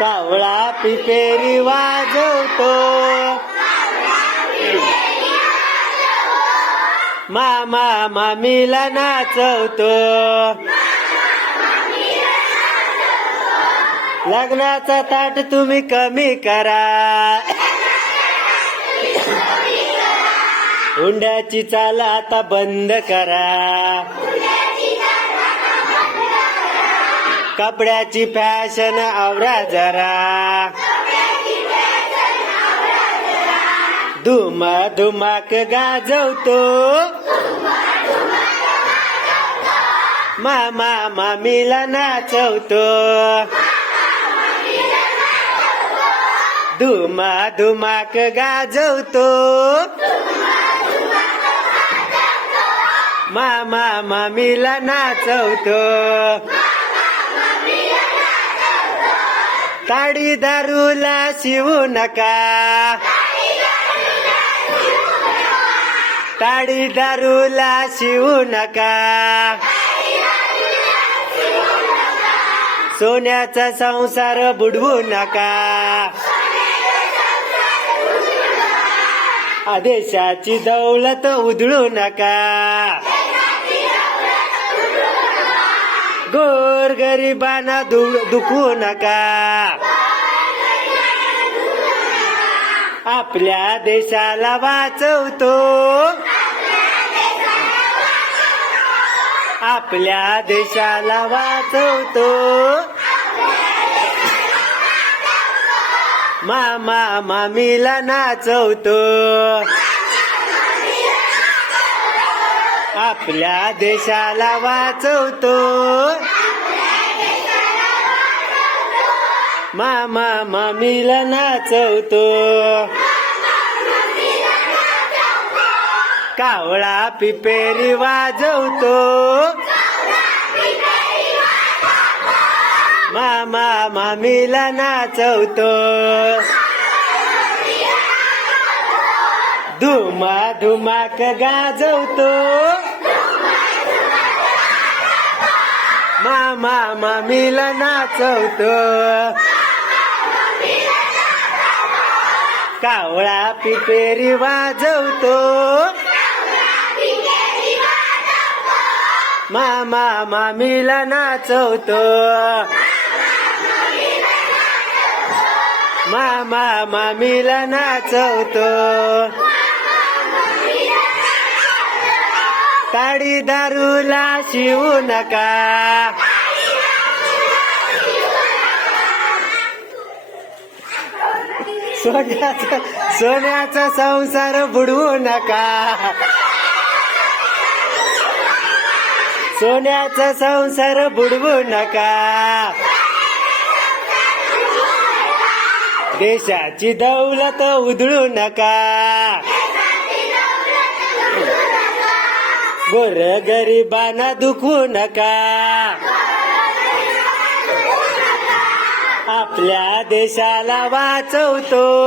कावळा पिपेरी वाजवतो. मामा मामीला नाचवतो. लग्नाचा ताट तुम्ही कमी करा. हुंड्याची चाल आता बंद करा. कपड्याची फॅशन आवरा जरा. धुम धुमाक गाजवतो. मामा मामीला नाचवतो. धुमा धुमाक गाजवतो. मामा मामीला नाचवतो. ताडी दारूला शिवू नका. ताडी दारूला शिवू नका. सोन्याचा संसार बुडवू नका. आदेशाची दौलत उधळू नका. गोर गरिबांना दुखू नका. आपल्या देशाला वाचवतो. आपल्या देशाला वाचवतो. मामा मामीला नाचवतो. आपल्या देशाला वाचवतो. मामा मामीला नाचवतो. कावळा पिपेरी वाजवतो. मामा मामीला नाचवतो. धुमा धुमाक गाजवतो. मामा मामीला नाचवतो. कावळा पिपेरी वाजवतो. मामा मामीला नाचवतो. मामा मामीला नाचवतो. ताडी दारूला शिवू नका. सोन्याचा सोन्याचा संसार बुडवू नका. सोन्याचा संसार बुडवू नका. देशाची दौलत उधळू नका. गोर गरिबांना दुखू नका. आपल्या देशाला वाचवतो.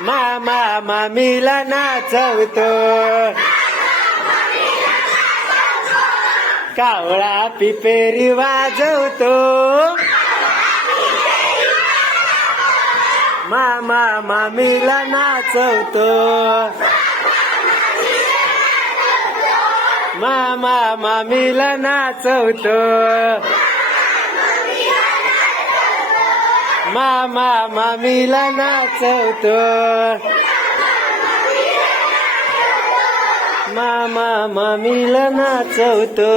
मामा मामीला नाचवतो. कावळा पिपेरी वाजवतो. मामा मामीला नाचवतो. मामा मामीला नाचवतो. मामा मामीला नाचवतो. मामा मामीला नाचवतो.